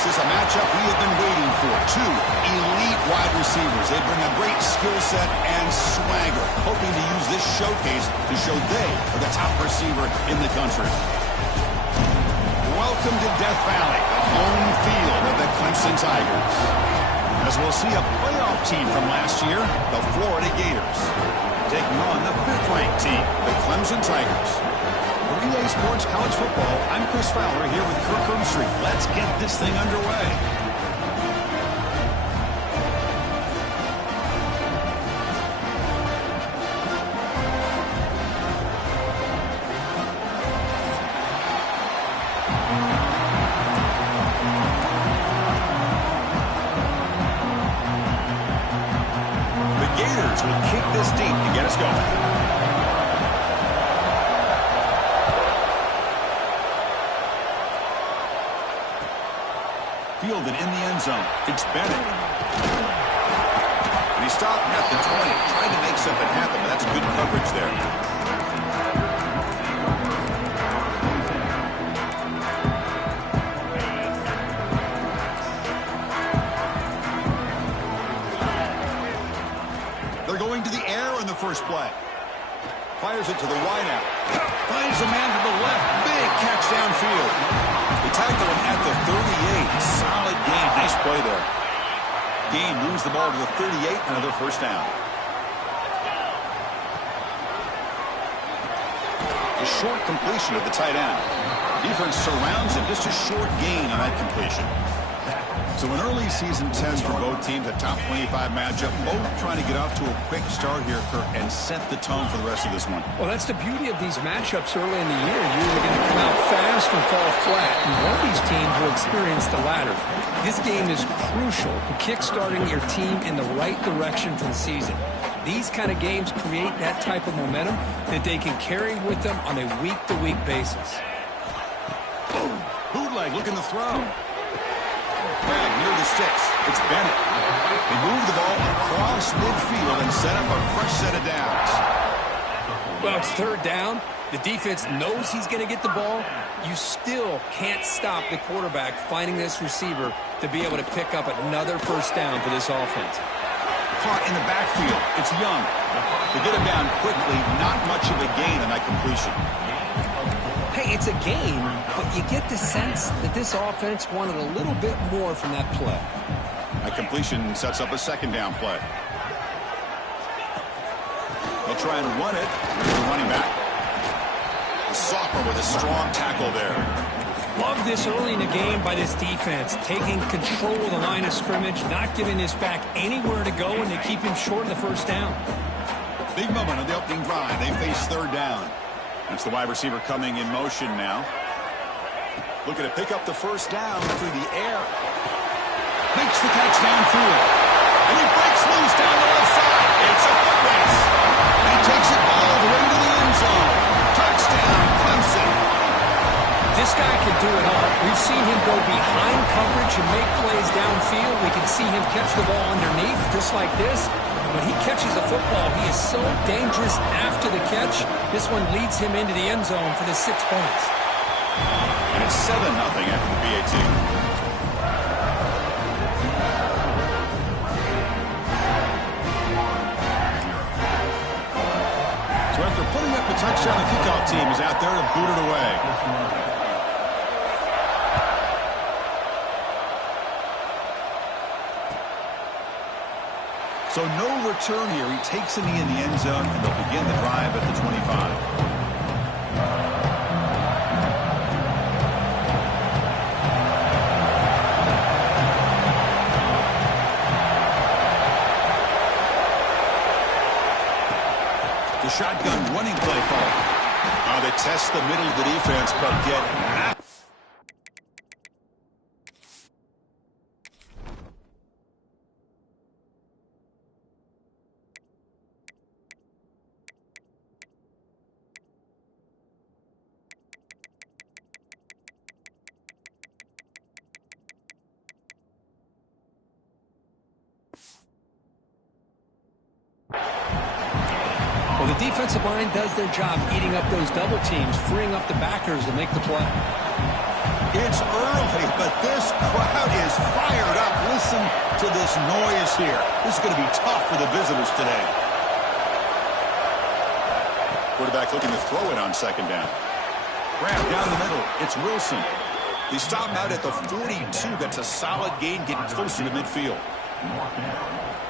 This is a matchup we have been waiting for. Two elite wide receivers. They bring a great skill set and swagger, hoping to use this showcase to show they are the top receiver in the country. Welcome to Death Valley, the home field of the Clemson Tigers. As we'll see a playoff team from last year, the Florida Gators, taking on the 5th-ranked team, the Clemson Tigers. For EA Sports College Football, I'm Chris Fowler here with Kirk Herbstreit. Let's get this thing underway. Gators will kick this deep to get us going. Fielded in the end zone. It's Bennett. And he stopped at the 20, trying to make something happen, but that's good coverage there. Going to the air in the first play. Fires it to the wideout. Finds a man to the left. Big catch downfield. They tackle him at the 38. Solid gain. Nice play there. Gain moves the ball to the 38. Another first down. A short completion of the tight end. Defense surrounds him. Just a short gain on that completion. So an early season test for both teams, a top 25 matchup, both trying to get off to a quick start here, Kirk, and set the tone for the rest of this one. Well, that's the beauty of these matchups early in the year. You're either going to come out fast or fall flat, and one of these teams will experience the latter. This game is crucial to kickstarting your team in the right direction for the season. These kind of games create that type of momentum that they can carry with them on a week-to-week basis. Bootleg looking to throw. Drag near the sticks. It's Bennett. They move the ball across midfield and set up a fresh set of downs. Well, it's third down. The defense knows he's going to get the ball. You still can't stop the quarterback finding this receiver to be able to pick up another first down for this offense. Caught in the backfield. It's Young. They get him down quickly. Not much of a gain on that completion. Hey, it's a game, but you get the sense that this offense wanted a little bit more from that play. That completion sets up a second down play. They'll try and run it. Here's the running back. The Sopper with a strong tackle there. Love this early in the game by this defense, taking control of the line of scrimmage, not giving this back anywhere to go, and they keep him short of the first down. Big moment on the opening drive. They face third down. That's the wide receiver coming in motion now. Looking to pick up the first down through the air. Makes the catch downfield. And he breaks loose down the left side. It's a foot race. He takes it all the way to the end zone. Touchdown, Clemson. This guy can do it all. We've seen him go behind coverage and make plays downfield. We can see him catch the ball underneath just like this. When he catches the football, he is so dangerous after the catch. This one leads him into the end zone for the 6 points. And it's 7-0 after the PAT. So after putting up the touchdown, the kickoff team is out there to boot it away. So no return here. He takes a knee in the end zone, and they'll begin the drive at the 25. The shotgun running play call. They test the middle of the defense, but get... Well, the defensive line does their job eating up those double teams, freeing up the backers to make the play. It's early, but this crowd is fired up. Listen to this noise here. This is going to be tough for the visitors today. Quarterback looking to throw it on second down. Grab down the middle. It's Wilson. They stop out at the 42. That's a solid gain, getting closer to midfield.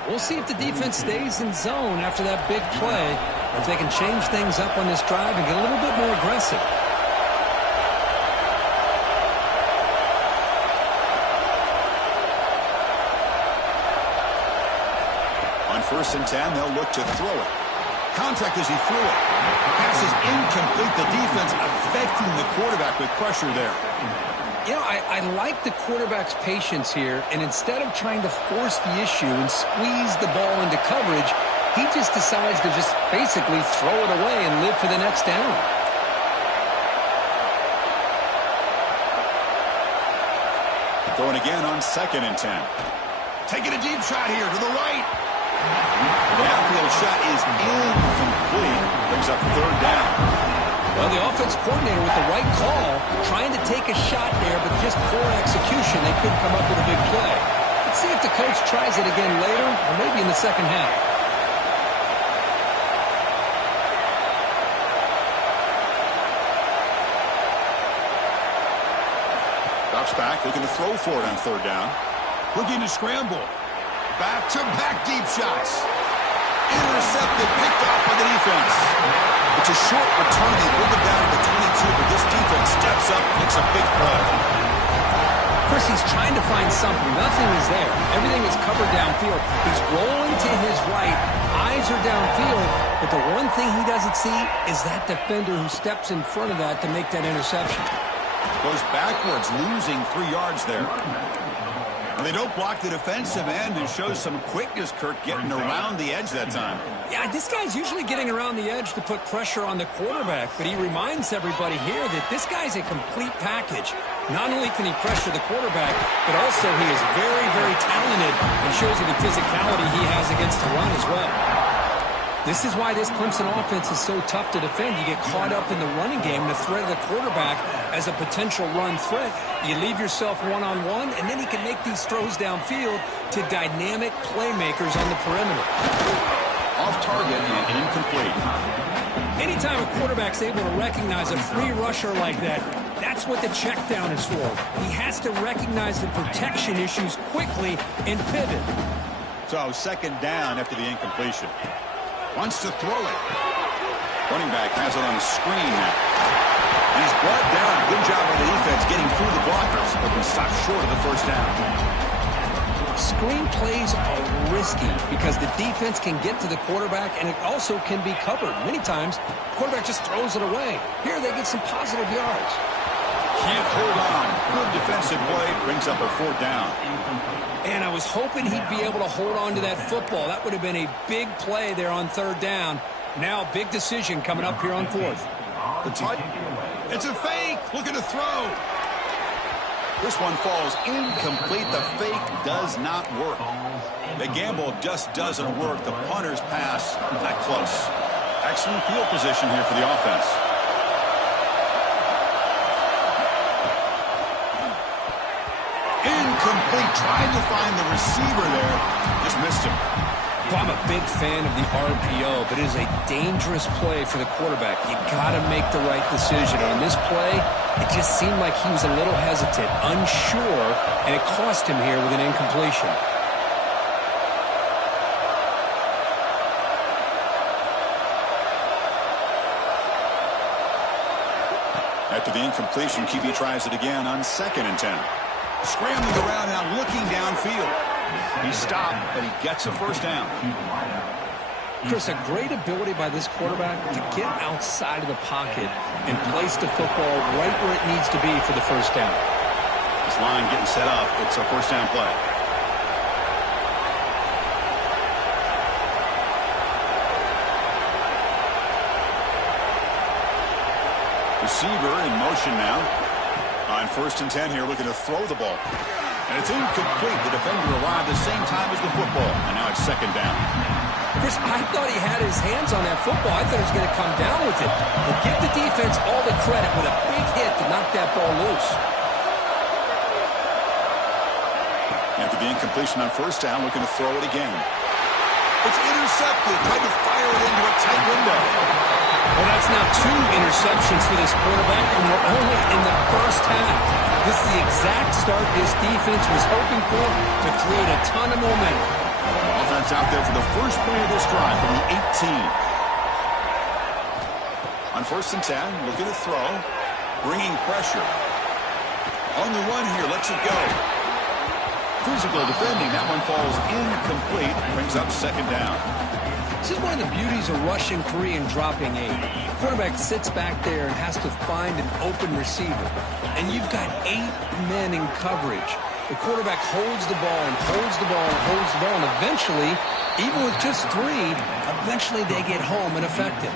We'll see if the defense stays in zone after that big play, or if they can change things up on this drive and get a little bit more aggressive. On 1st and 10, they'll look to throw it. Contact as he threw it. Pass is incomplete. The defense affecting the quarterback with pressure there. You know, I like the quarterback's patience here, and instead of trying to force the issue and squeeze the ball into coverage, he just decides to just basically throw it away and live for the next down. Going again on 2nd and 10. Taking a deep shot here to the right. The outfield shot is incomplete. Brings up 3rd down. Well, the offense coordinator with the right call, trying to take a shot there, but just poor execution. They couldn't come up with a big play. Let's see if the coach tries it again later, or maybe in the second half. Drops back, looking to throw for it on 3rd down. Looking to scramble. Back-to-back deep shots. Intercepted, picked off by the defense. It's a short return. They bring it down to the 22, but this defense steps up, makes a big play. Chris, he's trying to find something. Nothing is there. Everything is covered downfield. He's rolling to his right. Eyes are downfield. But the one thing he doesn't see is that defender who steps in front of that to make that interception. Goes backwards, losing 3 yards there. And they don't block the defensive end and shows some quickness, Kirk, getting around the edge that time. Yeah, this guy's usually getting around the edge to put pressure on the quarterback, but he reminds everybody here that this guy's a complete package. Not only can he pressure the quarterback, but also he is very, very talented and shows you the physicality he has against the run as well. This is why this Clemson offense is so tough to defend. You get caught up in the running game, the threat of the quarterback as a potential run threat. You leave yourself one-on-one, and then he can make these throws downfield to dynamic playmakers on the perimeter. Off target and incomplete. Anytime a quarterback's able to recognize a free rusher like that, that's what the check down is for. He has to recognize the protection issues quickly and pivot. So 2nd down after the incompletion. Wants to throw it. Running back has it on the screen now. He's brought down. Good job by the defense getting through the blockers, but can stop short of the 1st down. Screen plays are risky because the defense can get to the quarterback, and it also can be covered. Many times, the quarterback just throws it away. Here they get some positive yards. Can't hold on. Good defensive play. Brings up a 4th down. And I was hoping he'd be able to hold on to that football. That would have been a big play there on 3rd down. Now a big decision coming up here on 4th. It's a fake. Looking to throw. This one falls incomplete. The fake does not work. The gamble just doesn't work. The punter's pass, not close. Excellent field position here for the offense. Incomplete. Trying to find the receiver there. Just missed him. Well, I'm a big fan of the RPO, but it is a dangerous play for the quarterback. You got to make the right decision. On this play, it just seemed like he was a little hesitant, unsure, and it cost him here with an incompletion. After the incompletion, QB tries it again on 2nd and 10. Scrambling around now, looking downfield. He stopped, but he gets a 1st down. Chris, a great ability by this quarterback to get outside of the pocket and place the football right where it needs to be for the 1st down. This line getting set up. It's a 1st down play. Receiver in motion now. On 1st and 10 here, looking to throw the ball. And it's incomplete. The defender arrived the same time as the football. And now it's 2nd down. Chris, I thought he had his hands on that football. I thought he was going to come down with it. But give the defense all the credit with a big hit to knock that ball loose. the incompletion on first down, looking to throw it again. It's intercepted. Tried to fire it into a tight window. Well, that's now 2 interceptions for this quarterback, and we're only in the first half. This is the exact start this defense was hoping for to create a ton of momentum. Offense out there for the first play of this drive from the 18. On first and 10, looking to throw. Bringing pressure. On the run here, lets it go. Physical defending. That one falls incomplete. Brings up second down. This is one of the beauties of rushing 3 and dropping 8. The quarterback sits back there and has to find an open receiver. And you've got 8 men in coverage. The quarterback holds the ball and holds the ball and holds the ball. And eventually, even with just 3, eventually they get home and effective.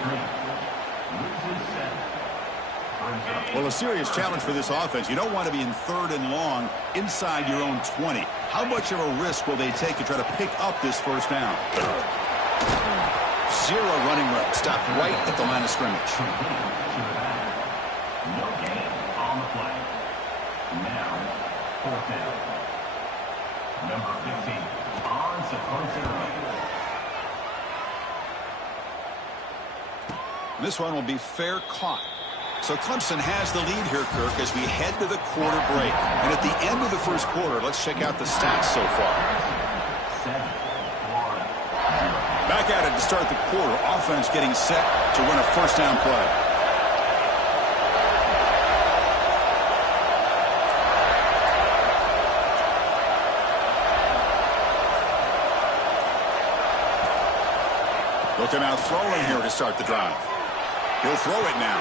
Well, a serious challenge for this offense. You don't want to be in 3rd and long inside your own 20. How much of a risk will they take to try to pick up this first down? 0 running room. Stopped right at the line of scrimmage. No gain on the play. Now, 4th down. Number 15 on sequential. This one will be fair caught. So Clemson has the lead here, Kirk, as we head to the quarter break. And at the end of the first quarter, let's check out the stats so far. Back at it to start the quarter. Offense getting set to run a first down play. Looking out throwing here to start the drive. He'll throw it now.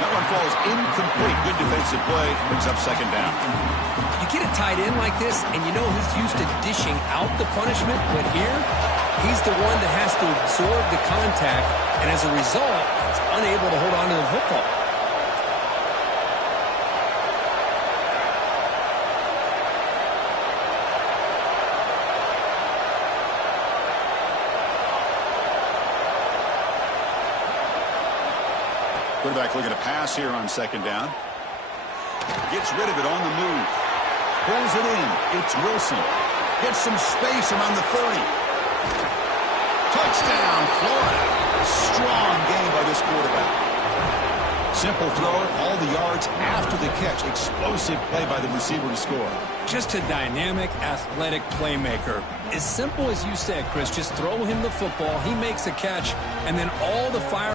That one falls incomplete. Good defensive play. Brings up second down. You get a tight end like this, and you know he's used to dishing out the punishment, but here, he's the one that has to absorb the contact, and as a result, he's unable to hold on to the football. Quarterback looking to pass here on second down. Gets rid of it on the move. Pulls it in. It's Wilson. Gets some space around the 30. Touchdown, Florida. Strong game by this quarterback. Simple thrower, all the yards after the catch. Explosive play by the receiver to score. Just a dynamic, athletic playmaker. As simple as you said, Chris, just throw him the football, he makes a catch, and then all the fire.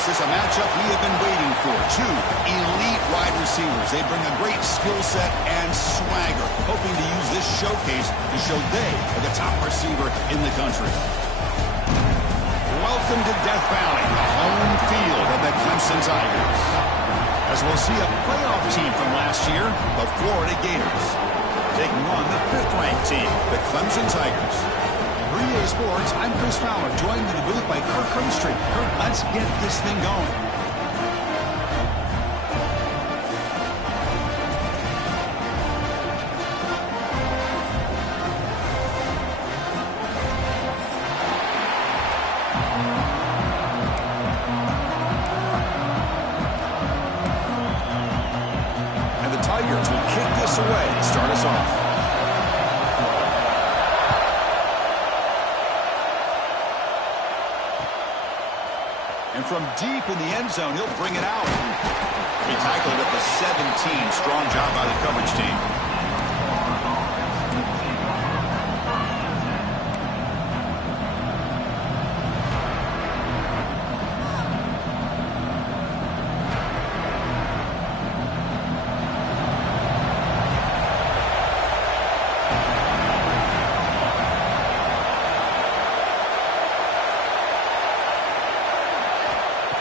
This is a matchup we have been waiting for. Two elite wide receivers. They bring a great skill set and swagger, hoping to use this showcase to show they are the top receiver in the country. Welcome to Death Valley, the home field of the Clemson Tigers. As we'll see a playoff team from last year, the Florida Gators, taking on the 5th-ranked team, the Clemson Tigers. For EA Sports, I'm Chris Fowler, joined in the booth by Kirk Herbstreit. Kirk, let's get this thing going. And the Tigers will kick this away to start us off. And from deep in the end zone, he'll bring it out. He tackled at the 17. Strong job by the coverage team.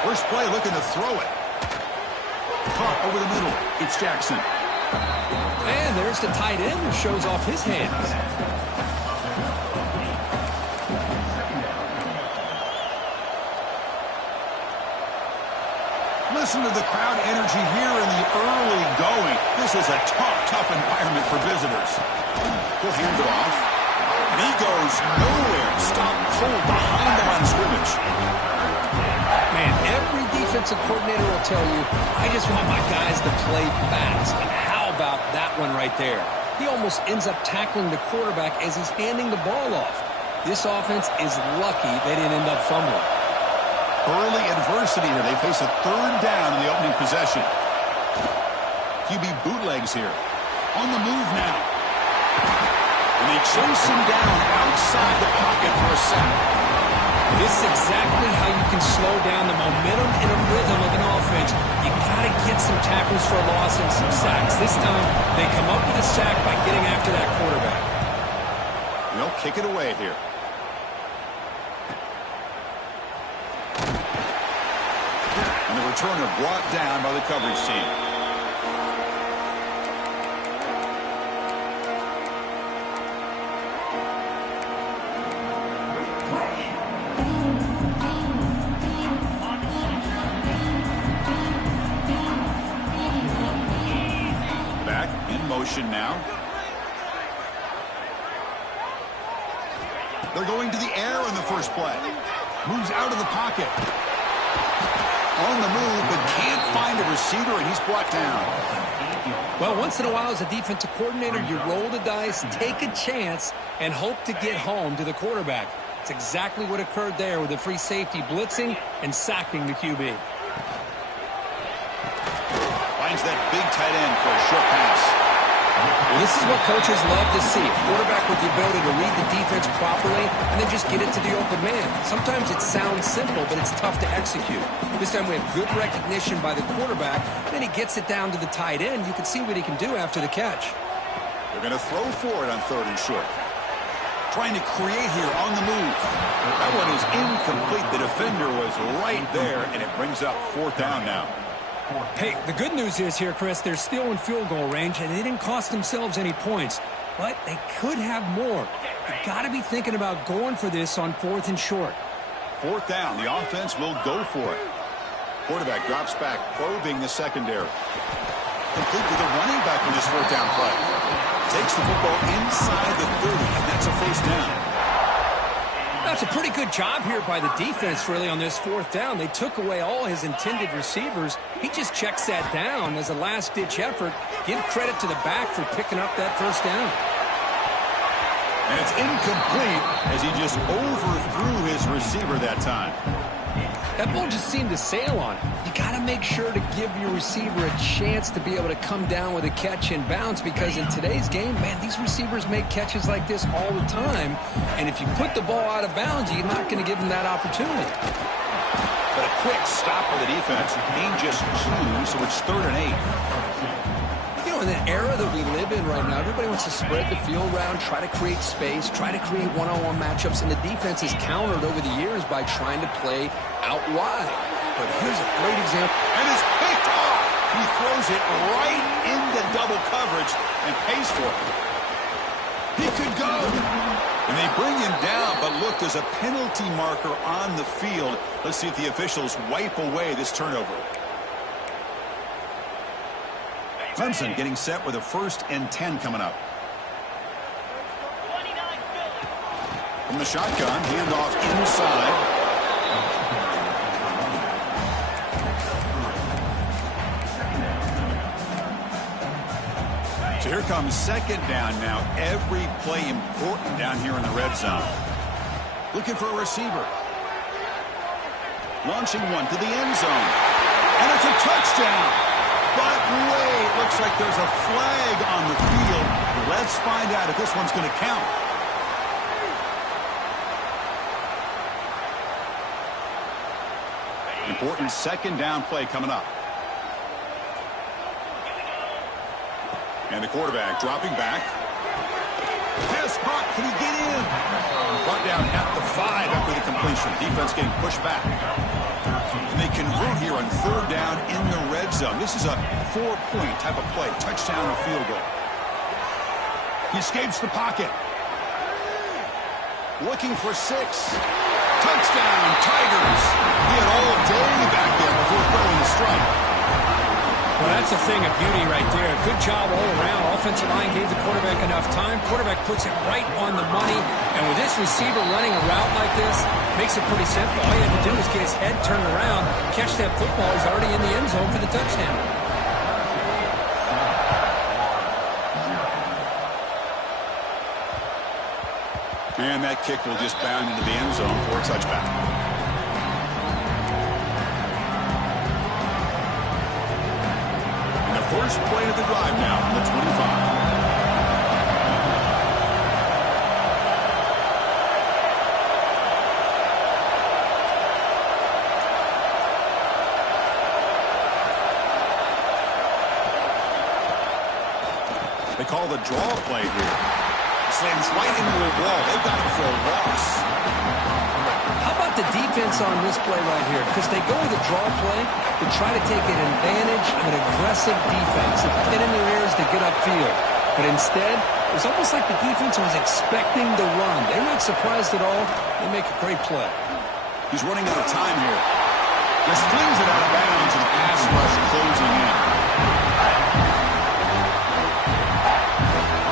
First play, looking to throw it. Caught over the middle. It's Jackson. And there's the tight end who shows off his hands. Listen to the crowd energy here in the early going. This is a tough environment for visitors. He'll hand it off. And he goes nowhere. Stop cold behind the line of scrimmage. Man, every defensive coordinator will tell you, I just want my guys to play fast. And how about that one right there? He almost ends up tackling the quarterback as he's handing the ball off. This offense is lucky they didn't end up fumbling. Early adversity here. They face a 3rd down in the opening possession. QB bootlegs here. On the move now. And they chase him down outside the pocket for a sack. This is exactly how you can slow down the momentum and a rhythm of an offense. You got to get some tackles for a loss and some sacks. This time, they come up with a sack by getting after that quarterback. They'll kick it away here. And the returner brought down by the coverage team. Now. They're going to the air in the first play. Moves out of the pocket. On the move, but can't find a receiver, and he's brought down. Well, once in a while as a defensive coordinator, you roll the dice, take a chance, and hope to get home to the quarterback. It's exactly what occurred there with the free safety blitzing and sacking the QB. Finds that big tight end for a short pass. Well, this is what coaches love to see. A quarterback with the ability to read the defense properly and then just get it to the open man. Sometimes it sounds simple, but it's tough to execute. This time we have good recognition by the quarterback. Then he gets it down to the tight end. You can see what he can do after the catch. They're going to throw for it on 3rd and short. Trying to create here on the move. That one is incomplete. The defender was right there, and it brings up 4th down now. Hey, the good news is here, Chris, they're still in field goal range, and they didn't cost themselves any points. But they could have more. You got to be thinking about going for this on 4th and short. 4th down. The offense will go for it. Quarterback drops back, probing the secondary. Complete with a running back in this 4th down play. Takes the football inside the 30, and that's a first down. That's a pretty good job here by the defense, really, on this 4th down. They took away all his intended receivers. He just checks that down as a last-ditch effort. Give credit to the back for picking up that first down. And it's incomplete as he just overthrew his receiver that time. That ball just seemed to sail on him. You got to make sure to give your receiver a chance to be able to come down with a catch and bounce, because in today's game, man, these receivers make catches like this all the time. And if you put the ball out of bounds, you're not going to give them that opportunity. but a quick stop for the defense. Gain just 2, so it's 3rd and 8. You know, in the era that we live in right now, everybody wants to spread the field around, try to create space, try to create one-on-one matchups, and the defense has countered over the years by trying to play out wide. But here's a great example. And it's picked off. He throws it right into double coverage and pays for it. He could go. And they bring him down, but look, there's a penalty marker on the field. Let's see if the officials wipe away this turnover. Clemson getting set with a 1st and 10 coming up. From the shotgun, handoff inside. So here comes 2nd down now. Every play important down here in the red zone. Looking for a receiver. Launching one to the end zone. And it's a touchdown. But wait, looks like there's a flag on the field. Let's find out if this one's going to count. Important 2nd down play coming up. And the quarterback dropping back. Pass caught. Can he get in? Brought down at the 5 after the completion. Defense getting pushed back. And they convert here on 3rd down in the red zone. This is a 4-point type of play. Touchdown or field goal. He escapes the pocket. Looking for 6. Touchdown, Tigers. He had all day back there before throwing the strike. Well, that's a thing of beauty right there. Good job all around. Offensive line gave the quarterback enough time. Quarterback puts it right on the money. And with this receiver running a route like this, makes it pretty simple. All you have to do is get his head turned around, catch that football. He's already in the end zone for the touchdown. And that kick will just bound into the end zone for a touchback. First play of the drive now from the 25. They call the draw play here. Slams right into the wall. They've got him for a loss. How about the defense on this play right here? Because they go with a draw play to try to take an advantage of an aggressive defense, to get in their ears to get upfield. But instead, it was almost like the defense was expecting the run. They're not surprised at all. They make a great play. He's running out of time here. Just flings it out of bounds and pass rush closing in.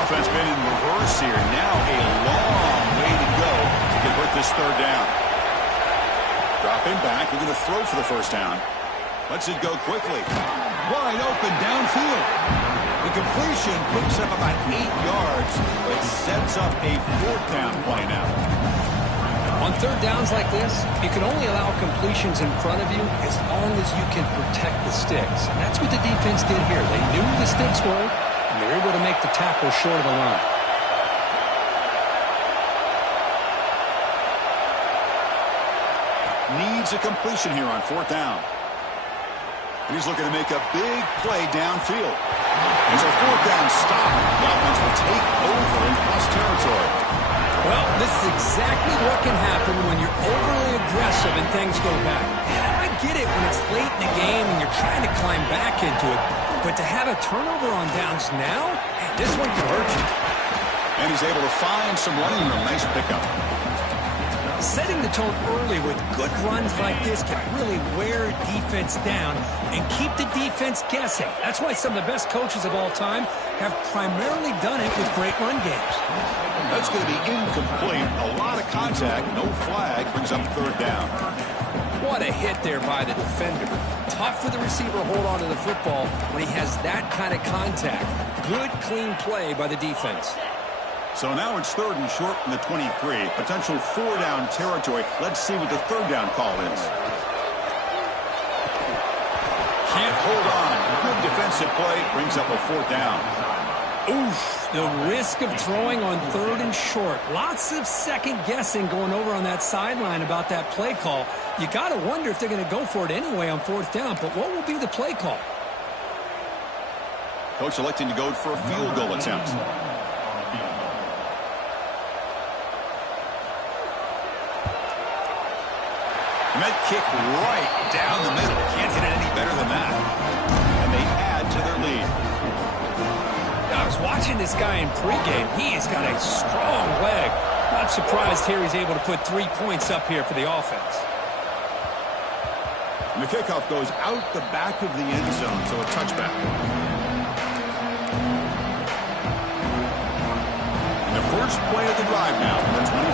Offense been in reverse here. Now a long way to go to convert this 3rd down. Dropping back. We're going to throw for the 1st down. Lets it go quickly. Wide open downfield. The completion picks up about 8 yards. It sets up a 4th down play now. On 3rd downs like this, you can only allow completions in front of you as long as you can protect the sticks. And that's what the defense did here. They knew the sticks were, and they were able to make the tackle short of the line. Needs a completion here on 4th down. And he's looking to make a big play downfield. There's a 4th down stop. The offense will take over in cross territory. Well, this is exactly what can happen when you're overly aggressive and things go back. And I get it when it's late in the game and you're trying to climb back into it. But to have a turnover on downs now, man, this one can hurt you. And he's able to find some running room. Nice pickup. Setting the tone early with good runs like this can really wear defense down and keep the defense guessing. That's why some of the best coaches of all time have primarily done it with great run games. That's going to be incomplete. A lot of contact. No flag. Brings up 3rd down. What a hit there by the defender. Tough for the receiver to hold on to the football when he has that kind of contact. Good, clean play by the defense. So now it's 3rd and short from the 23. Potential 4-down territory. Let's see what the 3rd down call is. Can't hold on. Good defensive play. Brings up a 4th down. Oof, the risk of throwing on 3rd and short. Lots of second guessing going over on that sideline about that play call. You got to wonder if they're going to go for it anyway on 4th down, but what will be the play call? Coach electing to go for a field goal attempt. And that kick right down the middle. Can't hit it any better than that. And they add to their lead. I was watching this guy in pregame. He has got a strong leg. Not surprised here he's able to put 3 points up here for the offense. And the kickoff goes out the back of the end zone, so a touchback. And the first play of the drive now from the 25.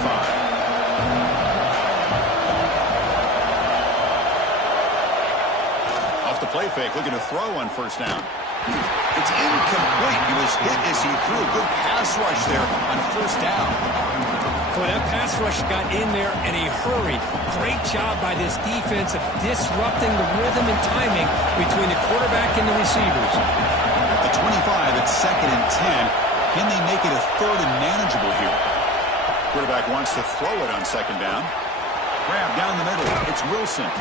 Off the play fake, looking to throw on 1st down. It's incomplete. He was hit as he threw. Good pass rush there on 1st down. Boy, that pass rush got in there in a hurry. Great job by this defense of disrupting the rhythm and timing between the quarterback and the receivers. The 25 at 2nd and 10. Can they make it a 3rd and manageable here? Quarterback wants to throw it on 2nd down. Grab down the middle. It's Wilson.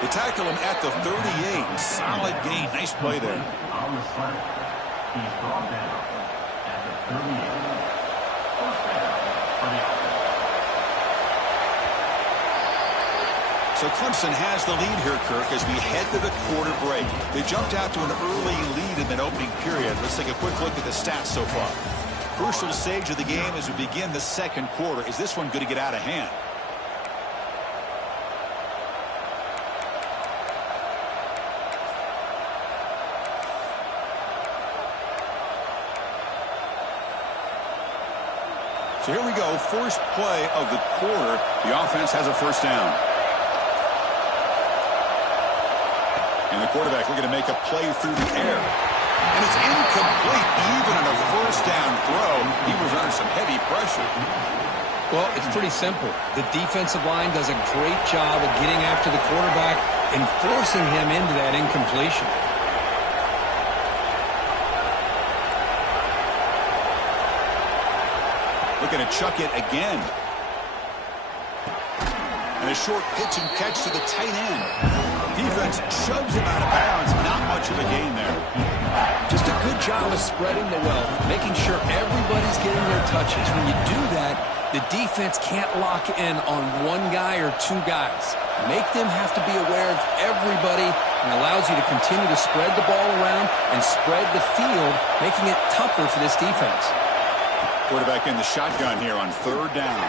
They tackle him at the 38. Solid gain. Nice play there. On the slant. He's brought down at the 38. 1st down for the offense. So Clemson has the lead here, Kirk, as we head to the quarter break. They jumped out to an early lead in that opening period. Let's take a quick look at the stats so far. Crucial stage of the game as we begin the 2nd quarter. Is this one going to get out of hand? So here we go, first play of the quarter. The offense has a 1st down. And the quarterback looking to make a play through the air. And it's incomplete. Even on a 1st down throw, he was under some heavy pressure. Well, it's pretty simple. The defensive line does a great job of getting after the quarterback and forcing him into that incompletion. Looking to chuck it again. And a short pitch and catch to the tight end. Defense shoves him out of bounds. Not much of a gain there. Just a good job of spreading the wealth, making sure everybody's getting their touches. When you do that, the defense can't lock in on one guy or 2 guys. Make them have to be aware of everybody, and allows you to continue to spread the ball around and spread the field, making it tougher for this defense. Quarterback in the shotgun here on 3rd down.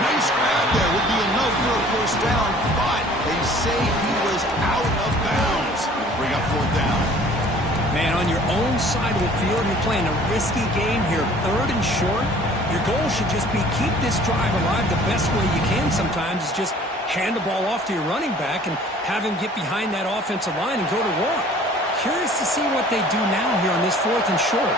Nice grab there. Would be enough for a 1st down, but they say he was out of bounds. Bring up 4th down. Man, on your own side of the field, you're playing a risky game here. 3rd and short. Your goal should just be keep this drive alive the best way you can sometimes is just hand the ball off to your running back and have him get behind that offensive line and go to work. Curious to see what they do now here on this 4th and short.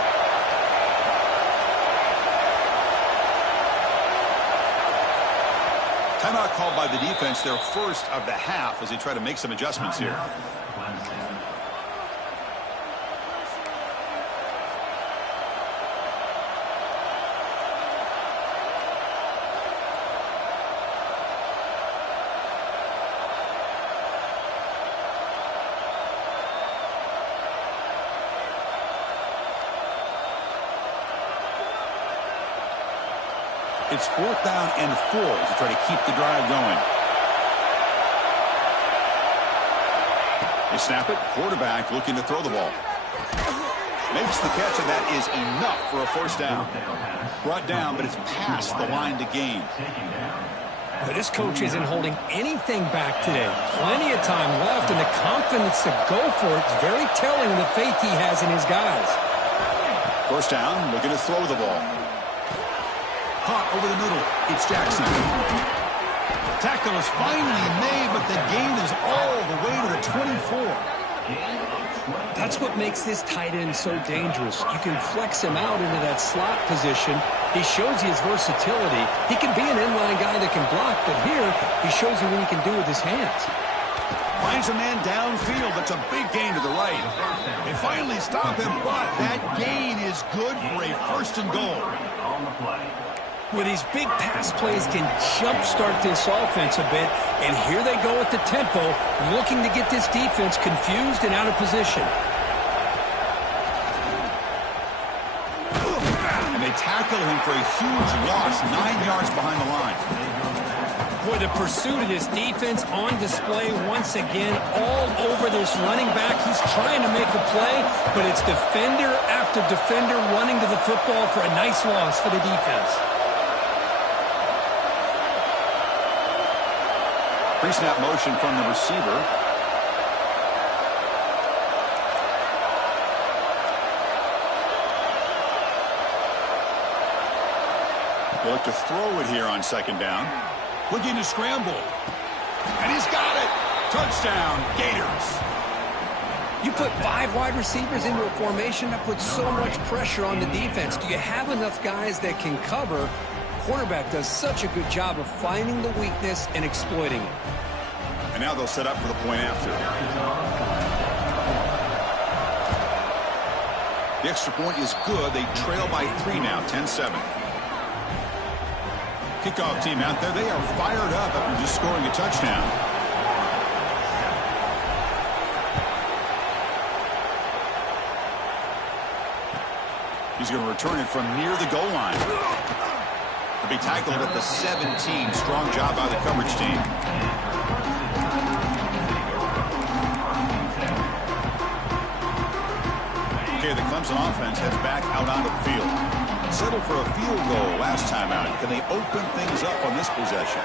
Timeout called by the defense, their first of the half, as they try to make some adjustments here. It's 4th down and 4 to try to keep the drive going. They snap it. Quarterback looking to throw the ball. Makes the catch, and that is enough for a 1st down. Brought down, but it's past the line to gain. But this coach isn't holding anything back today. Plenty of time left, and the confidence to go for it is very telling of the faith he has in his guys. 1st down, looking to throw the ball. Caught over the middle. It's Jackson. Tackle is finally made, but the gain is all the way to the 24. That's what makes this tight end so dangerous. You can flex him out into that slot position. He shows you his versatility. He can be an inline guy that can block, but here he shows you what he can do with his hands. Finds a man downfield. That's a big gain to the right. They finally stop him, but that gain is good for a 1st and goal. On the play. Well, these big pass plays can jumpstart this offense a bit, and here they go at the tempo, looking to get this defense confused and out of position. And they tackle him for a huge loss, 9 yards behind the line. Boy, the pursuit of this defense on display once again all over this running back. He's trying to make a play, but it's defender after defender running to the football for a nice loss for the defense. Pre-snap motion from the receiver. They look to throw it here on 2nd down. Looking to scramble. And he's got it. Touchdown, Gators. You put 5 wide receivers into a formation that puts so much pressure on the defense. Do you have enough guys that can cover? Quarterback does such a good job of finding the weakness and exploiting it. And now they'll set up for the point after. The extra point is good. They trail by 3 now, 10-7. Kickoff team out there. They are fired up after just scoring a touchdown. He's going to return it from near the goal line. He'll be tackled at the 17. Strong job by the coverage team. Okay, the Clemson offense heads back out onto the field. Settled for a field goal last time out. Can they open things up on this possession?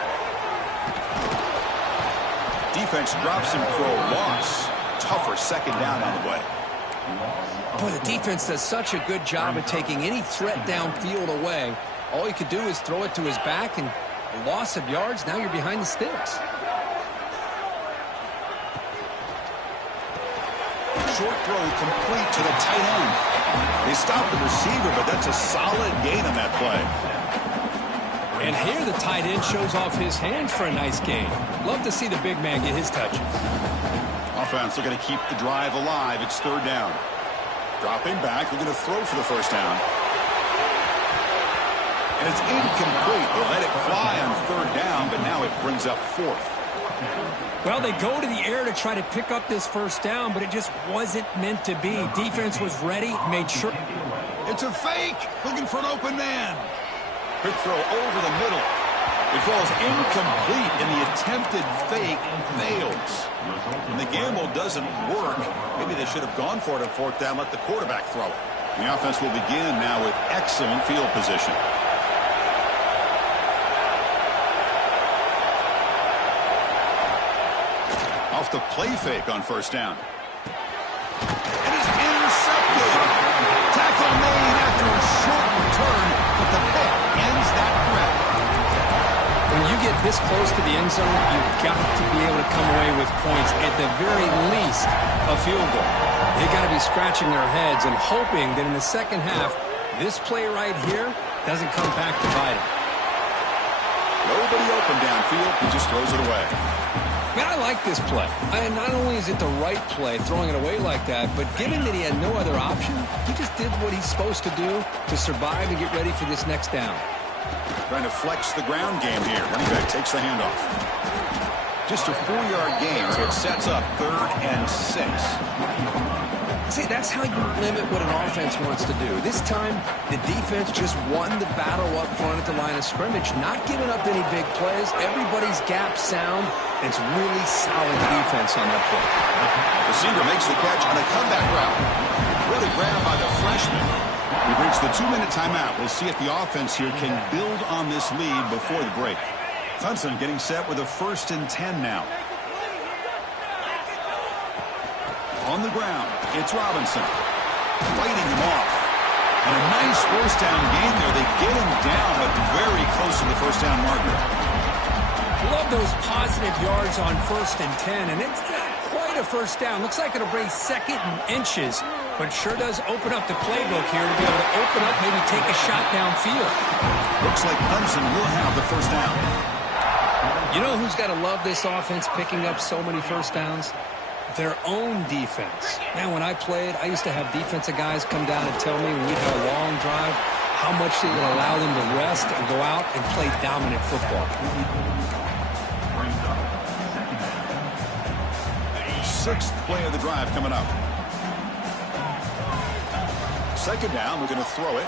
Defense drops him for a loss. Tougher 2nd down on the way. Boy, the defense does such a good job of taking any threat downfield away. All you could do is throw it to his back, and a loss of yards, now you're behind the sticks. Short throw complete to the tight end. They stopped the receiver, but that's a solid gain on that play. And here the tight end shows off his hands for a nice gain. Love to see the big man get his touches. Offense looking to keep the drive alive. It's 3rd down. Dropping back, looking to throw for the 1st down. And it's incomplete. They let it fly on 3rd down, but now it brings up 4th. Well, they go to the air to try to pick up this 1st down, but it just wasn't meant to be. Defense was ready, made sure. It's a fake. Looking for an open man. Quick throw over the middle. It falls incomplete, and the attempted fake fails. When the gamble doesn't work, maybe they should have gone for it on 4th down, let the quarterback throw it. The offense will begin now with excellent field position. Off the play fake on 1st down. It is intercepted. Tackle made after a short return, but the pick ends that threat. When you get this close to the end zone, you've got to be able to come away with points, at the very least, a field goal. They got to be scratching their heads and hoping that in the 2nd half, this play right here doesn't come back to bite them. Nobody open downfield. He just throws it away. Man, I like this play. Not only is it the right play, throwing it away like that, but given that he had no other option, he just did what he's supposed to do to survive and get ready for this next down. Trying to flex the ground game here. Running back takes the handoff. Just a 4-yard gain, so it sets up 3rd and 6. See, that's how you limit what an offense wants to do. This time, the defense just won the battle up front at the line of scrimmage, not giving up any big plays. Everybody's gap sound. It's really solid defense on that play. Receiver makes the catch on a comeback route. What a grab by the freshman. We've reached the 2-minute timeout. We'll see if the offense here can build on this lead before the break. Clemson getting set with a 1st and 10 now. On the ground, it's Robinson. Fighting him off. And a nice 1st down gain there. They get him down, but very close to the 1st down marker. Love those positive yards on 1st and 10, and it's not quite a 1st down. Looks like it'll bring 2nd and inches, but sure does open up the playbook here to be able to open up, maybe take a shot downfield. Looks like Clemson will have the 1st down. You know who's got to love this offense picking up so many first downs? Their own defense. Man, when I played, I used to have defensive guys come down and tell me when we'd have a long drive how much it would allow them to rest and go out and play dominant football. Sixth play of the drive coming up. Second down, we're going to throw it.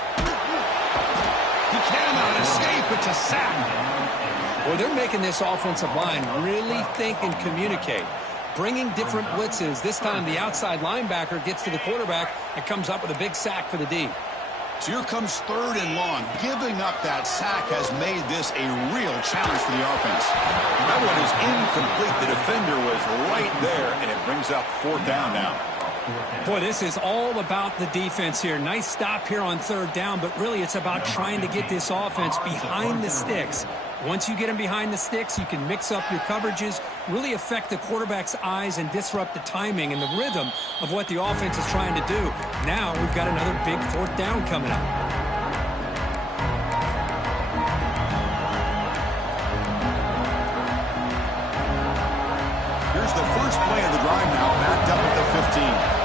He cannot escape. It's a sack. Well, they're making this offensive line really think and communicate. Bringing different blitzes. This time the outside linebacker gets to the quarterback and comes up with a big sack for the D. So here comes third and long. Giving up that sack has made this a real challenge for the offense. That one is incomplete. The defender was right there, and it brings up fourth down now. Boy, this is all about the defense here. Nice stop here on third down, but really it's about trying to get this offense behind the sticks. Once you get them behind the sticks, you can mix up your coverages, really affect the quarterback's eyes and disrupt the timing and the rhythm of what the offense is trying to do. Now we've got another big fourth down coming up. Here's the first play of the drive now, backed up at the 15.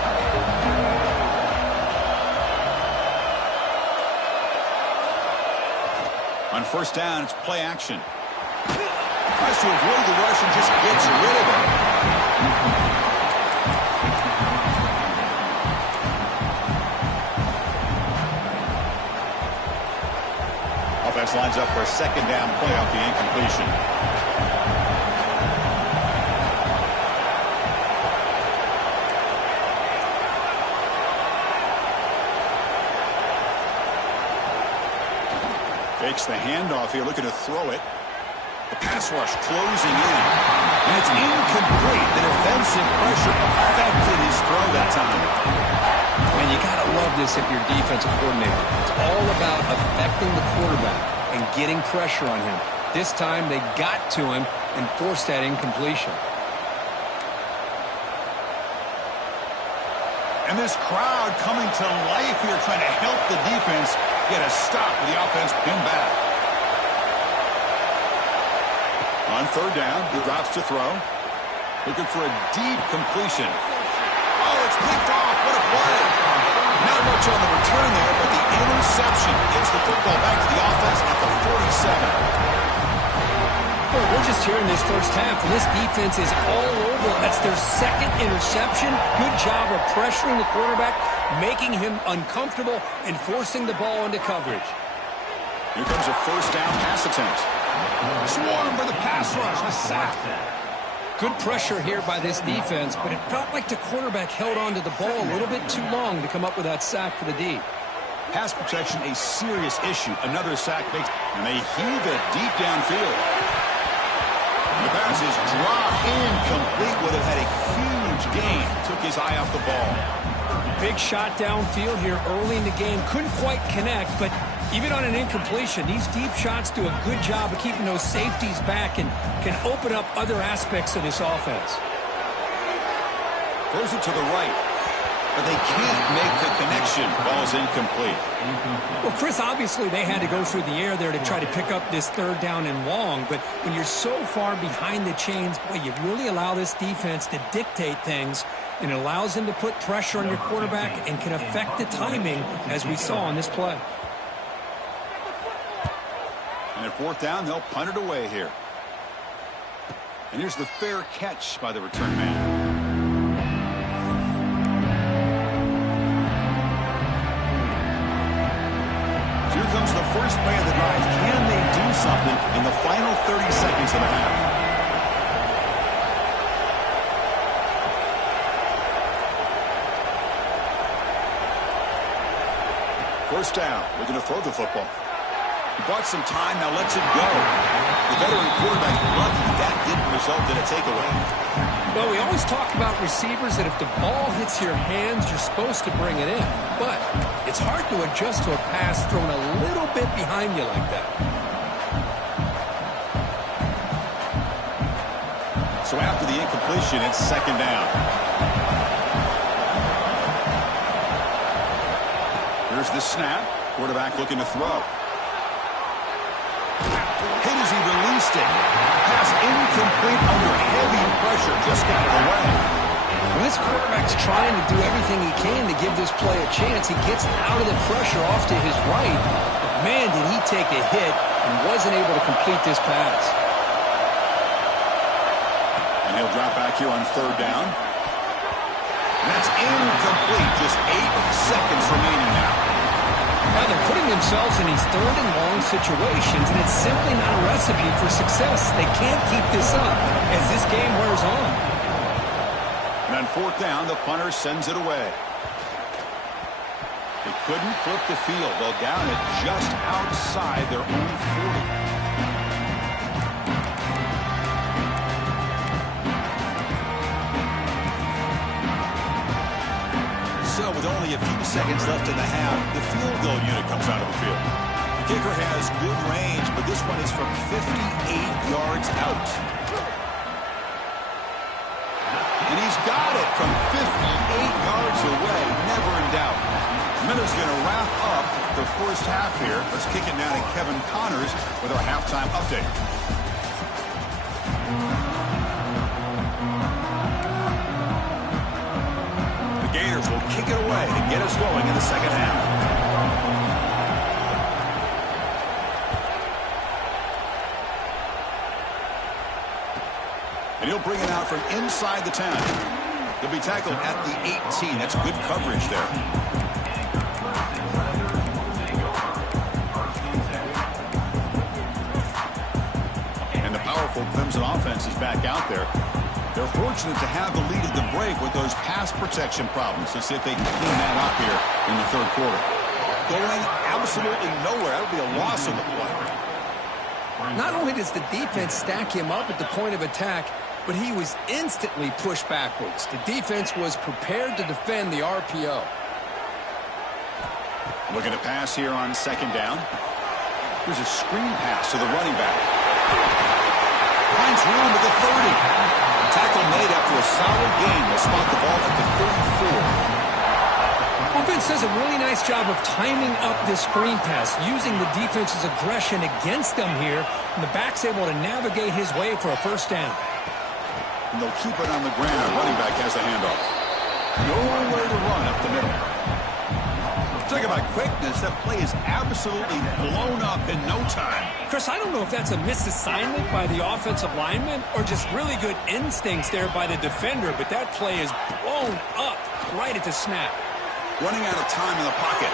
On first down, it's play action. Tries to avoid the rush and just gets rid of it. Offense lines up for a second down play off the incompletion. Fakes the handoff here, looking to throw it. The pass rush closing in. And it's incomplete. The defensive pressure affected his throw that time. And you got to love this if you're a defensive coordinator. It's all about affecting the quarterback and getting pressure on him. This time they got to him and forced that incompletion. And this crowd coming to life here, trying to help the defense get a stop with the offense pinned back. On third down, he drops to throw. Looking for a deep completion. Oh, it's picked off. What a play. Not much on the return there, but the interception gets the football back to the offense at the 47. Well, we're just here in this first half, and this defense is all over. That's their second interception. Good job of pressuring the quarterback, making him uncomfortable, and forcing the ball into coverage. Here comes a first down pass attempt. Swarm for the pass rush. A sack. Good pressure here by this defense, but it felt like the quarterback held on to the ball a little bit too long to come up with that sack for the D. Pass protection, a serious issue. Another sack makes, and they heave it deep downfield. The pass is dropped incomplete. Would have had a huge gain. Took his eye off the ball. Big shot downfield here early in the game. Couldn't quite connect, but even on an incompletion, these deep shots do a good job of keeping those safeties back and can open up other aspects of this offense. Throws it to the right, but they can't make the connection. Ball's incomplete. Well, Chris, obviously they had to go through the air there to try to pick up this third down and long, but when you're so far behind the chains, boy, you really allow this defense to dictate things, and it allows them to put pressure on your quarterback and can affect the timing, as we saw on this play. And at fourth down, they'll punt it away here. And here's the fair catch by the return man. Here comes the first play of the drive. Can they do something in the final 30 seconds of the half? First down. We're going to throw the football. He bought some time, now lets it go. The veteran quarterback lucky that didn't result in a takeaway. Well, we always talk about receivers that if the ball hits your hands, you're supposed to bring it in. But it's hard to adjust to a pass thrown a little bit behind you like that. So after the incompletion, it's second down. Here's the snap. Quarterback looking to throw. Hit as he released it. Pass just got it away. When this quarterback's trying to do everything he can to give this play a chance, he gets out of the pressure off to his right. But man, did he take a hit and wasn't able to complete this pass. And he'll drop back here on third down. And that's incomplete. Just 8 seconds remaining now. Now they're putting themselves in these third and long situations, and it's simply not a recipe for success. They can't keep this up as this game wears on. And on fourth down, the punter sends it away. They couldn't flip the field. They'll down it just outside their own 40. So with only a few seconds left in the half, the field goal unit comes out of the field. The kicker has good range, but this one is from 58 yards out. And he's got it from 58 yards away, never in doubt. Miller's going to wrap up the first half here. Let's kick it now to Kevin Connors with our halftime update. The Gators will kick it away to get us going in the second half. And he'll bring it out from inside the 10. He'll be tackled at the 18. That's good coverage there. And the powerful Clemson offense is back out there. They're fortunate to have the lead at the break with those pass protection problems. Let's see if they can clean that up here in the third quarter. Going absolutely nowhere. That would be a loss of the play. Not only does the defense stack him up at the point of attack, but he was instantly pushed backwards. The defense was prepared to defend the RPO. Looking to pass here on second down. Here's a screen pass to the running back. Finds room at the 30. Tackle made after a solid gain. They'll spot the ball at the 34. Offense does a really nice job of timing up this screen pass, using the defense's aggression against them here, and the back's able to navigate his way for a first down. And they'll keep it on the ground. Running back has the handoff. Nowhere to run up the middle. Talk about quickness. That play is absolutely blown up in no time. Chris, I don't know if that's a misassignment by the offensive lineman or just really good instincts there by the defender, but that play is blown up right at the snap. Running out of time in the pocket.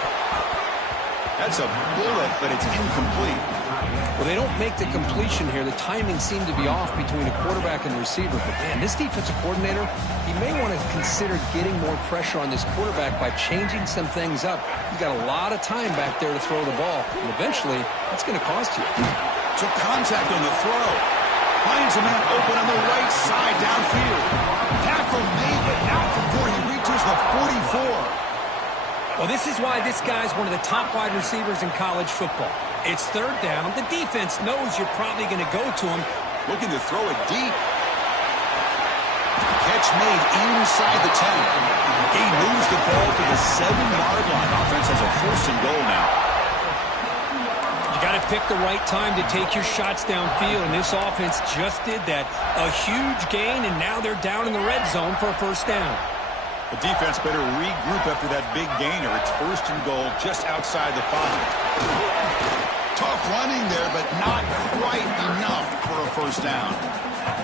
That's a bullet, but it's incomplete. Well, they don't make the completion here. The timing seemed to be off between a quarterback and the receiver. But, man, this defensive coordinator, he may want to consider getting more pressure on this quarterback by changing some things up. He's got a lot of time back there to throw the ball. And eventually, that's going to cost you. Took contact on the throw. Finds a man open on the right side downfield. Tackle made, but not before he reaches the 44. Well, this is why this guy's one of the top wide receivers in college football. It's third down. The defense knows you're probably going to go to him. Looking to throw it deep. Catch made inside the 10. He moves the ball to the 7-yard line. Offense has a first and goal now. You got to pick the right time to take your shots downfield, and this offense just did that. A huge gain, and now they're down in the red zone for a first down. The defense better regroup after that big gainer. It's first and goal just outside the 5. Tough running there, but not quite enough for a first down.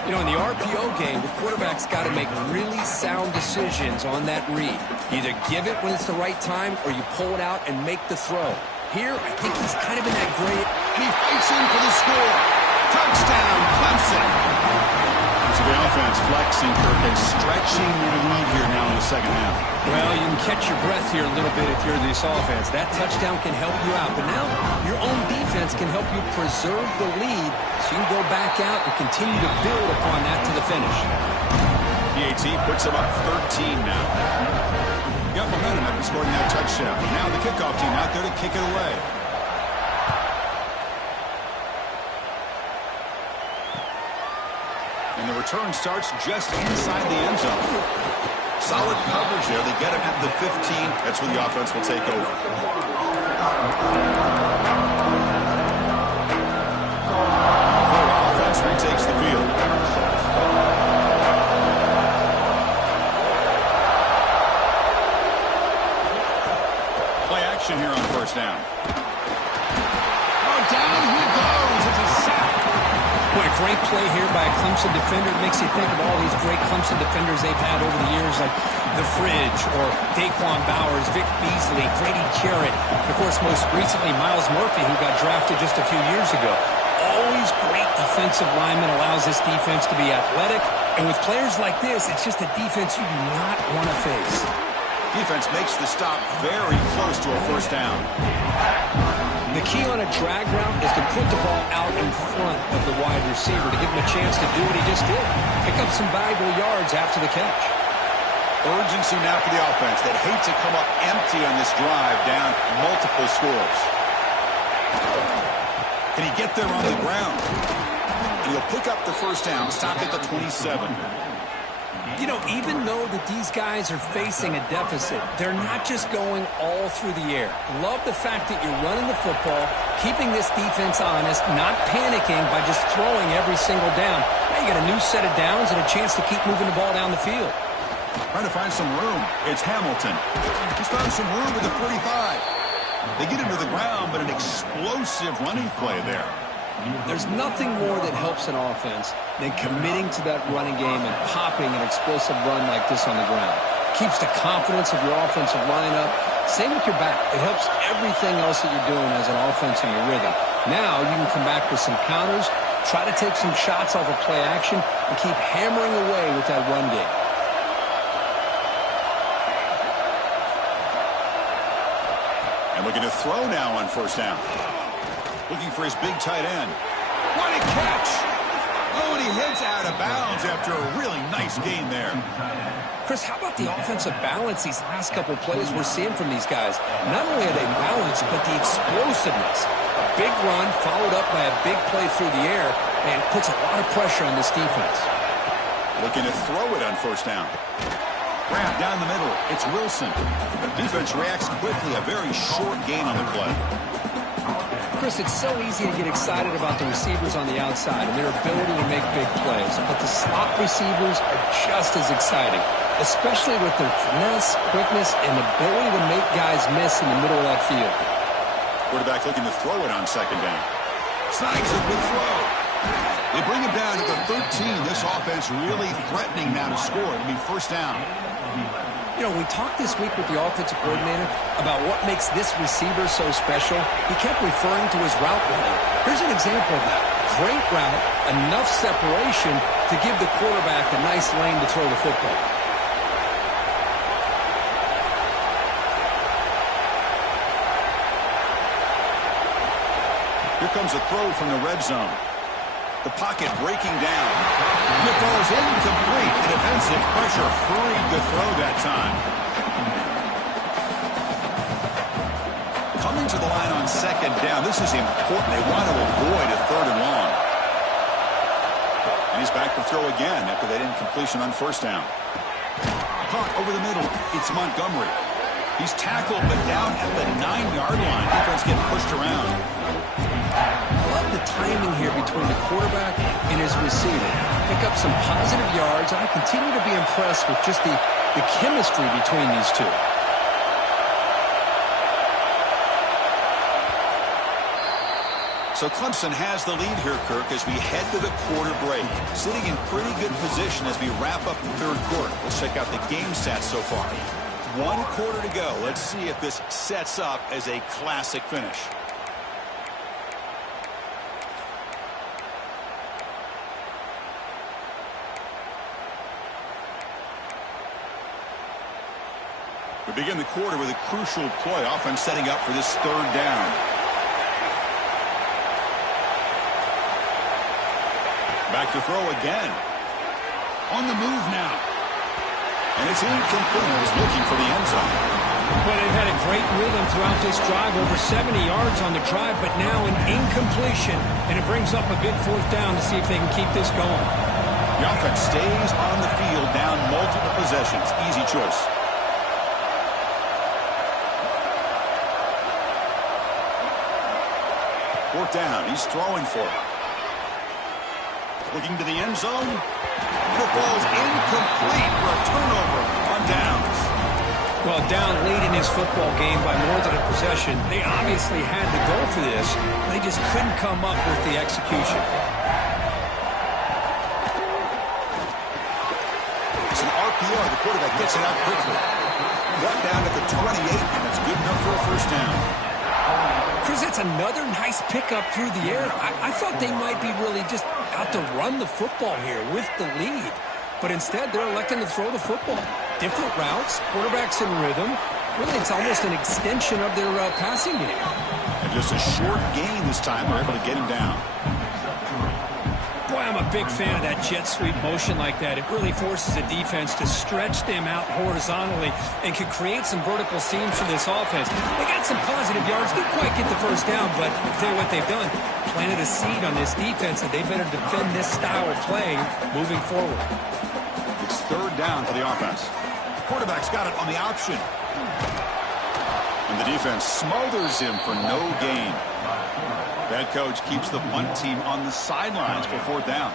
You know, in the RPO game, the quarterback's got to make really sound decisions on that read. Either give it when it's the right time or you pull it out and make the throw. Here, I think he's kind of in that gray. And he fights in for the score. Touchdown, Clemson. So the offense flexing, Kirk, and stretching their lead here now in the second half. Well, you can catch your breath here a little bit if you're this offense. That touchdown can help you out. But now your own defense can help you preserve the lead so you can go back out and continue to build upon that to the finish. The AT puts them up 13 now. Got momentum after scoring that touchdown. Now the kickoff team out there to kick it away. And the return starts just inside the end zone. Solid coverage there. They get him at the 15. That's where the offense will take over. Florida offense retakes the field. here on first down. Oh, down he goes. It's a sack. What a great play here by a Clemson defender. It makes you think of all these great Clemson defenders they've had over the years, like The Fridge or Daquan Bowers, Vic Beasley, Grady Jarrett, and of course most recently Miles Murphy, who got drafted just a few years ago. Always great defensive lineman, allows this defense to be athletic. And with players like this, it's just a defense you do not want to face. Defense makes the stop very close to a first down. The key on a drag route is to put the ball out in front of the wide receiver to give him a chance to do what he just did. Pick up some valuable yards after the catch. Urgency now for the offense. They'd hate to come up empty on this drive, down multiple scores. Can he get there on the ground? And he'll pick up the first down, stop at the 27. You know, even though that these guys are facing a deficit, they're not just going all through the air. Love the fact that you're running the football, keeping this defense honest, not panicking by just throwing every single down. Now you got a new set of downs and a chance to keep moving the ball down the field. Trying to find some room. It's Hamilton. He's found some room with the 45. They get him to the ground, but an explosive running play there. There's nothing more that helps an offense than committing to that running game and popping an explosive run like this on the ground. Keeps the confidence of your offensive lineup. Same with your back. It helps everything else that you're doing as an offense in your rhythm. Now you can come back with some counters, try to take some shots off of play action, and keep hammering away with that run game. And looking to throw now on first down. Looking for his big tight end. What a catch! Oh, and he heads out of bounds after a really nice gain there. Chris, how about the offensive balance these last couple plays we're seeing from these guys? Not only are they balanced, but the explosiveness. A big run followed up by a big play through the air, and puts a lot of pressure on this defense. Looking to throw it on first down. Grab down the middle. It's Wilson. The defense reacts quickly. A very short gain on the play. Chris, it's so easy to get excited about the receivers on the outside and their ability to make big plays, but the slot receivers are just as exciting, especially with their finesse, quickness, and ability to make guys miss in the middle of that field. Quarterback looking to throw it on second down. Snags a good throw. They bring him down to the 13. This offense really threatening now to score. It'll be first down. You know, we talked this week with the offensive coordinator about what makes this receiver so special. He kept referring to his route running. Here's an example of that. Great route, enough separation to give the quarterback a nice lane to throw the football. Here comes a throw from the red zone. The pocket breaking down. And it falls incomplete. The defensive pressure hurried the throw that time. Coming to the line on second down. This is important. They want to avoid a third and long. And he's back to throw again after that incompletion on first down. Caught over the middle. It's Montgomery. He's tackled but down at the 9-yard line. Defense getting pushed around. I love the timing here between the quarterback and his receiver. Pick up some positive yards. I continue to be impressed with just the chemistry between these two. So Clemson has the lead here, Kirk, as we head to the quarter break. Sitting in pretty good position as we wrap up the third quarter. Let's check out the game stats so far. 1 quarter to go. Let's see if this sets up as a classic finish. We begin the quarter with a crucial play. Offense setting up for this third down. Back to throw again. On the move now. And it's incomplete. He's looking for the end zone. Well, they've had a great rhythm throughout this drive. Over 70 yards on the drive, but now an incompletion. And it brings up a big fourth down to see if they can keep this going. The offense stays on the field down multiple possessions. Easy choice. Fourth down. He's throwing for it. Looking to the end zone. And it falls incomplete for a turnover on downs. Well, down late in his football game by more than a possession, they obviously had to go for this. They just couldn't come up with the execution. It's an RPO. The quarterback gets it out quickly. Brought down at the 28, and that's good enough for a first down. Chris, that's another nice pickup through the air. I thought they might be really just out to run the football here with the lead. But instead, they're electing to throw the football. Different routes, quarterbacks in rhythm. Really, it's almost an extension of their passing game. And just a short gain this time. They're able to get him down. Boy, I'm a big fan of that jet sweep motion like that. It really forces a defense to stretch them out horizontally and can create some vertical seams for this offense. They got some positive yards. Didn't quite get the first down, but I'll tell you what they've done. Planted a seed on this defense that they better defend this style of play moving forward. It's third down for the offense. Quarterback's got it on the option. And the defense smothers him for no gain. That coach keeps the punt team on the sidelines for fourth down.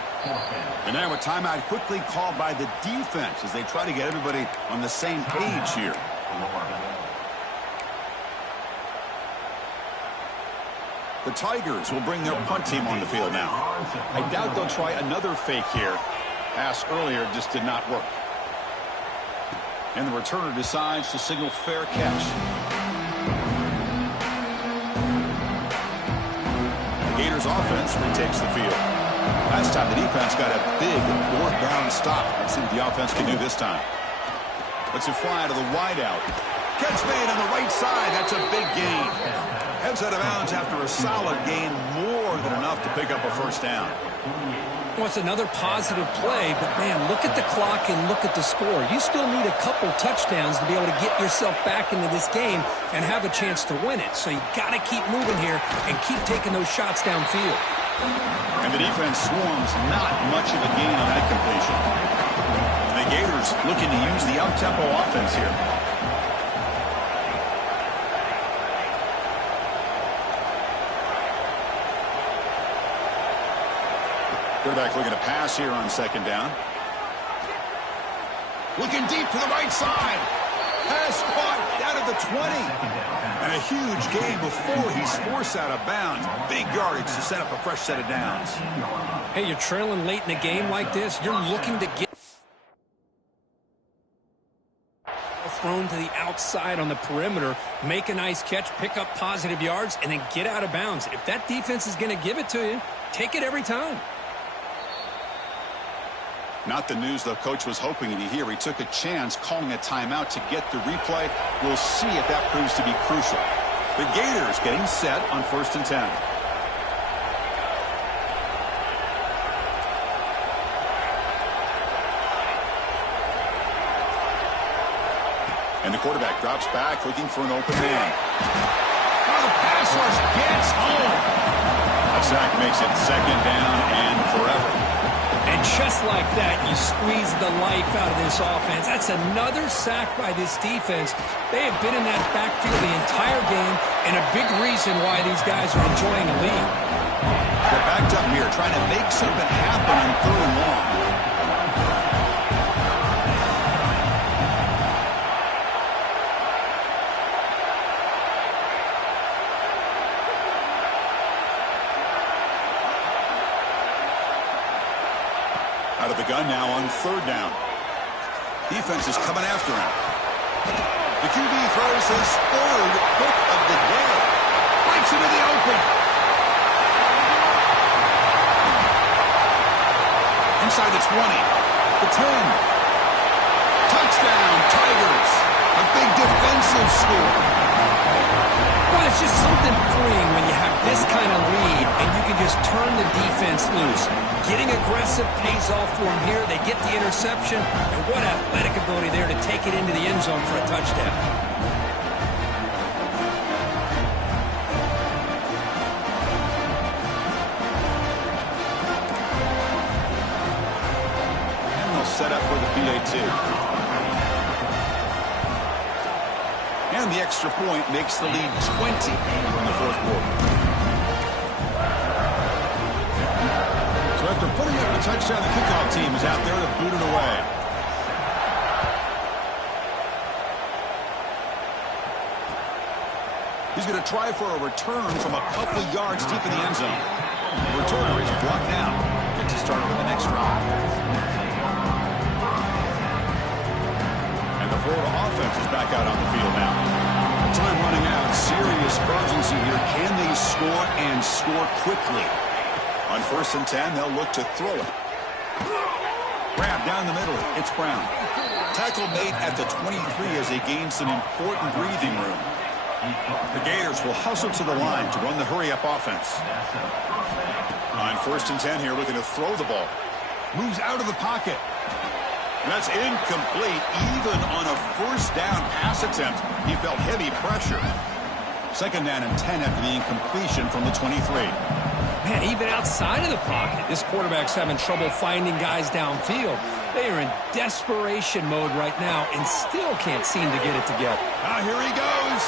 And now a timeout quickly called by the defense as they try to get everybody on the same page here. The Tigers will bring their punt team on the field now. I doubt they'll try another fake here. Pass earlier just did not work. And the returner decides to signal fair catch. Gators offense retakes the field. Last time the defense got a big fourth down stop. Let's see what the offense can do this time. Let's it fly to the wideout. Catch made on the right side. That's a big gain. Heads out of bounds after a solid gain, more than enough to pick up a first down. Well, it's another positive play, but, man, look at the clock and look at the score. You still need a couple touchdowns to be able to get yourself back into this game and have a chance to win it. So you got to keep moving here and keep taking those shots downfield. And the defense swarms not much of a gain on that completion. The Gators looking to use the up-tempo offense here. Quarterback looking to pass here on second down. Looking deep to the right side. Pass caught down at the 20. And a huge gain before he's forced out of bounds. Big yardage to set up a fresh set of downs. Hey, you're trailing late in a game like this. You're looking to get thrown to the outside on the perimeter, make a nice catch, pick up positive yards, and then get out of bounds. If that defense is going to give it to you, take it every time. Not the news the coach was hoping to hear. He took a chance calling a timeout to get the replay. We'll see if that proves to be crucial. The Gators getting set on 1st and 10. And the quarterback drops back looking for an open man. Oh, the pass rush gets home. A sack makes it second down and forever. And just like that, you squeeze the life out of this offense. That's another sack by this defense. They have been in that backfield the entire game, and a big reason why these guys are enjoying a lead. They're backed up here, trying to make something happen on 3rd and long. Out of the gun now on 3rd down. Defense is coming after him. The QB throws his 3rd pick of the day. Breaks into the open. Inside the 20. The 10. Touchdown, Tigers. A big defensive score. Well, it's just something freeing when you have this kind of lead and you can just turn the defense loose. Getting aggressive pays off for them here. They get the interception, and what athletic ability there to take it into the end zone for a touchdown. And they'll set up for the PAT. And the extra point makes the lead 20 in the 4th quarter. So after putting up a touchdown, the kickoff team is out there to boot it away. He's going to try for a return from a couple yards deep in the end zone. The returner is brought down. Gets to start with the next drive. And the Florida offense is back out on the field now. Time running out. Serious urgency here. Can they score and score quickly? On 1st and 10, they'll look to throw it. Grab down the middle. It's Brown. Tackle made at the 23 as they gain some important breathing room. The Gators will hustle to the line to run the hurry-up offense. On 1st and 10 here, looking to throw the ball. Moves out of the pocket. And that's incomplete. Even on a 1st down pass attempt, he felt heavy pressure. 2nd down and 10 after the incompletion from the 23. Man, even outside of the pocket, this quarterback's having trouble finding guys downfield. They are in desperation mode right now and still can't seem to get it together. Ah, here he goes.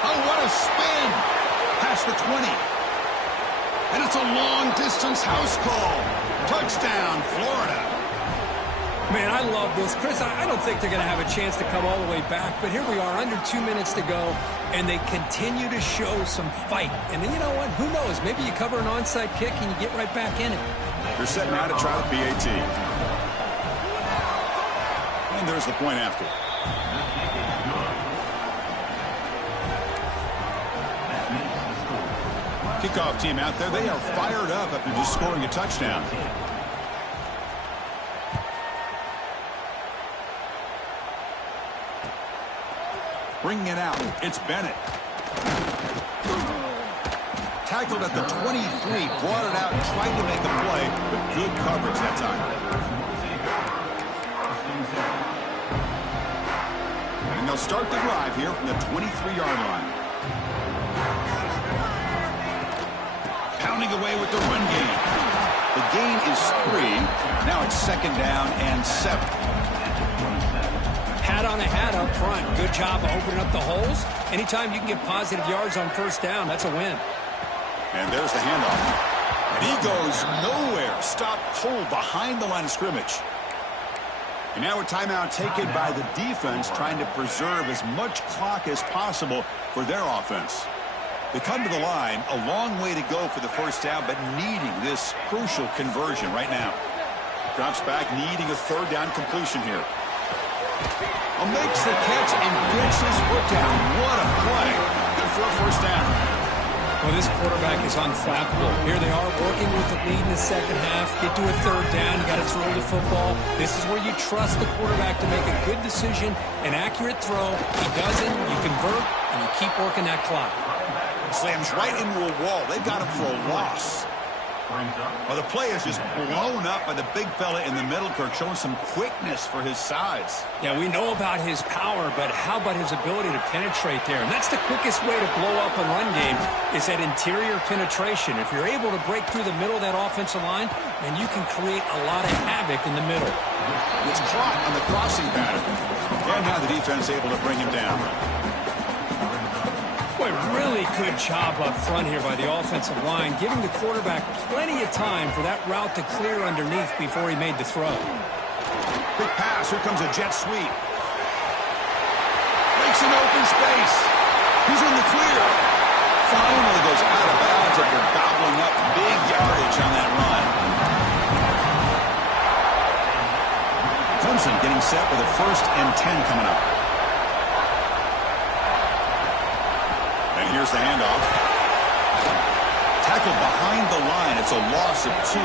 Oh, what a spin. Past the 20. And it's a long-distance house call. Touchdown, Florida. Man, I love this. Chris, I don't think they're going to have a chance to come all the way back, but here we are, under 2 minutes to go, and they continue to show some fight. And then, you know what? Who knows? Maybe you cover an onside kick and you get right back in it. They're setting out to try the PAT. And there's the point after. Kickoff team out there. They are fired up after just scoring a touchdown. Bringing it out. It's Bennett. Tackled at the 23. Brought it out and tried to make a play, but good coverage that time. And they'll start the drive here from the 23-yard line. Pounding away with the run game. The gain is 3. Now it's 2nd down and 7. Hat on a hat up front. Good job of opening up the holes. Anytime you can get positive yards on 1st down, that's a win. And there's the handoff. And he goes nowhere. Stop cold behind the line of scrimmage. And now a timeout taken by the defense, trying to preserve as much clock as possible for their offense. They come to the line, a long way to go for the 1st down, but needing this crucial conversion right now. Drops back, needing a 3rd down completion here. Makes the catch and gets his foot down. What a play. Good for a 1st down. Well, this quarterback is unflappable. Here they are working with the lead in the 2nd half. Get to a 3rd down. You got to throw the football. This is where you trust the quarterback to make a good decision, an accurate throw. He doesn't, you convert, and you keep working that clock. Slams right into a wall. They've got him for a loss. Well, the play is just blown up by the big fella in the middle, Kirk, showing some quickness for his size. Yeah, we know about his power, but how about his ability to penetrate there? And that's the quickest way to blow up a run game, is that interior penetration. If you're able to break through the middle of that offensive line, then you can create a lot of havoc in the middle. It's caught on the crossing pattern. And now the defense able to bring him down. Boy, really good job up front here by the offensive line, giving the quarterback plenty of time for that route to clear underneath before he made the throw. Big pass. Here comes a jet sweep. Makes an open space. He's in the clear. Finally goes out of bounds after gobbling up big yardage on that run. Clemson getting set with a 1st and 10 coming up. And here's the handoff. Tackled behind the line. It's a loss of 2.